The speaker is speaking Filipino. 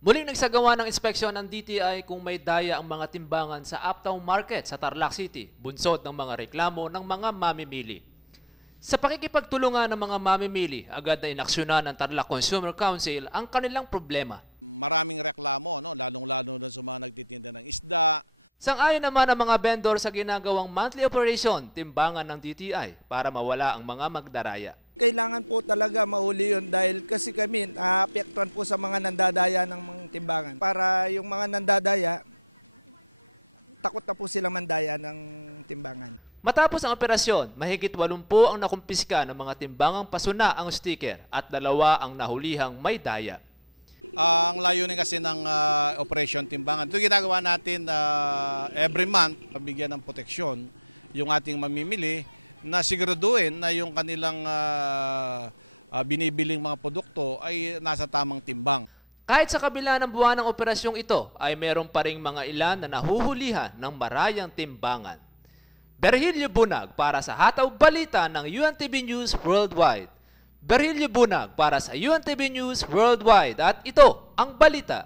Muling nagsagawa ng inspeksyon ng DTI kung may daya ang mga timbangan sa Uptown Market sa Tarlac City, bunsod ng mga reklamo ng mga mamimili. Sa pakikipagtulungan ng mga mamimili, agad na inaksyonan ng Tarlac Consumer Council ang kanilang problema. Sang-ayon naman ang mga vendor sa ginagawang monthly operation, timbangan ng DTI para mawala ang mga magdaraya. Matapos ang operasyon, mahigit 80 ang nakumpiska ng mga timbangang pasuna ang sticker at 2 ang nahulihang may daya. Kahit sa kabila ng buwan ng operasyong ito ay meron pa ring mga ilan na nahuhulihan ng marayang timbangan. Berhilyo Bunag para sa Hataw Balita ng UNTV News Worldwide. Berhilyo Bunag para sa UNTV News Worldwide at ito ang balita.